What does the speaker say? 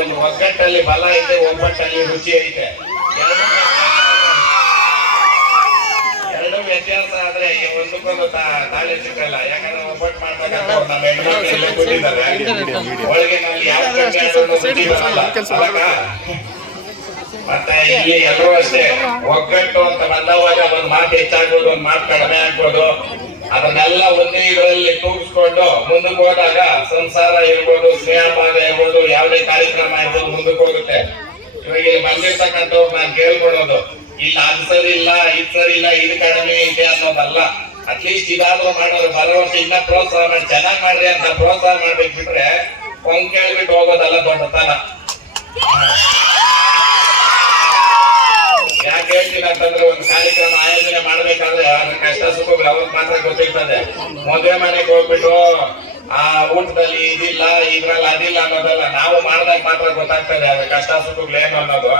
ಒಂದು ಒಗ್ಗಟ್ಟಲ್ಲಿ ಬಲ ಐತೆ ಒಬ್ಬಟ್ಟಲ್ಲಿ ರುಚಿ ಐತೆ. ಎರಡೂ ವ್ಯತ್ಯಾಸ ಆದ್ರೆ ಒಂದಕ್ಕೊಂದು ತಾಳಿ ಸಿಕ್ಕಲ್ಲ. ಯಾಕಂದ್ರೆ ಒಬ್ಬಟ್ಟು ಮಾಡ್ತಕ್ಕಂಥ ನಮ್ಮ ಹೆಣ್ಮಕ್ಳು ಇಲ್ಲೇ ಕೂತಿದ್ದಾರೆ. ಹೋಳಿಗೆನಲ್ಲಿ ಯಾವ ಕಮ್ಮಿ ಆದ್ರೂ ರುಚಿ ಬರಲ್ಲ. ಮತ್ತೆ ಇಲ್ಲಿ ಎಲ್ಲರೂ ಅಷ್ಟೇ ಒಗ್ಗಟ್ಟು ಅಂತ ಬಂದವಾಗ ಒಂದ್ ಮಾತು ಹೆಚ್ಚಾಗ್ಬೋದು ಒಂದ್ ಮಾತು ಕಡಿಮೆ ಆಗ್ಬೋದು. ಅದನ್ನೆಲ್ಲ ಒಂದೇ ಇದರಲ್ಲಿ ತೂಗಿಸ್ಕೊಂಡು ಮುಂದಕ್ಕೆ ಹೋದಾಗ ಸಂಸಾರ ಇರ್ಬೋದು ಸ್ನೇಹ ಇರ್ಬೋದು ಯಾವುದೇ ಕಾರ್ಯಕ್ರಮ ಇರ್ಬೋದು, ಮುಂದಕ್ಕೆ ಹೋಗುತ್ತೆ. ಇವಾಗ ಇಲ್ಲಿ ಬಂದಿರ್ತಕ್ಕಂಥವ್ರು ನಾನು ಕೇಳ್ಕೊಳ್ಳೋದು, ಇಲ್ಲ ಅದ್ ಸರಿ ಇಲ್ಲ, ಇದ್ ಸರಿ ಇಲ್ಲ, ಇದು ಕಡಿಮೆ ಇದೆ ಅನ್ನೋದಲ್ಲ. ಅಟ್ಲೀಸ್ಟ್ ಇದಾದ್ರೂ ಮಾಡೋರು ಬರೋ ವರ್ಷ ಇನ್ನ ಪ್ರೋತ್ಸಾಹ ಮಾಡಿ ಚೆನ್ನಾಗಿ ಮಾಡ್ರಿ ಅಂತ ಪ್ರೋತ್ಸಾಹ ಮಾಡ್ಬೇಕು ಬಿಟ್ರೆ ಕೊಂಗ್ ಕೇಳ್ಬಿಟ್ಟು ಹೋಗೋದಲ್ಲ ದೊಡ್ಡತನ. ಯಾಕೆ ಹೇಳ್ತೀನಿ ಅಂತಂದ್ರೆ ಒಂದು ಕಾರ್ಯಕ್ರಮ ಆಯೋಜನೆ ಮಾಡ್ಬೇಕಾದ್ರೆ ಅದ್ರ ಕಷ್ಟ ಸುಖಗಳು ಅವ್ರಿಗೆ ಮಾತ್ರ ಗೊತ್ತಿರ್ತದೆ. ಮದುವೆ ಮನೆಗೆ ಹೋಗ್ಬಿಟ್ಟು ಊಟದಲ್ಲಿ ಇದಿಲ್ಲ ಇದ್ರಲ್ಲಿ ಅದಿಲ್ಲ ಅನ್ನೋದಲ್ಲ ನಾವು ಮಾಡ್ದಾಗ ಮಾತ್ರ ಗೊತ್ತಾಗ್ತದೆ ಅದ್ರ ಕಷ್ಟ ಸುಖಗಳು ಏನು ಅನ್ನೋದು.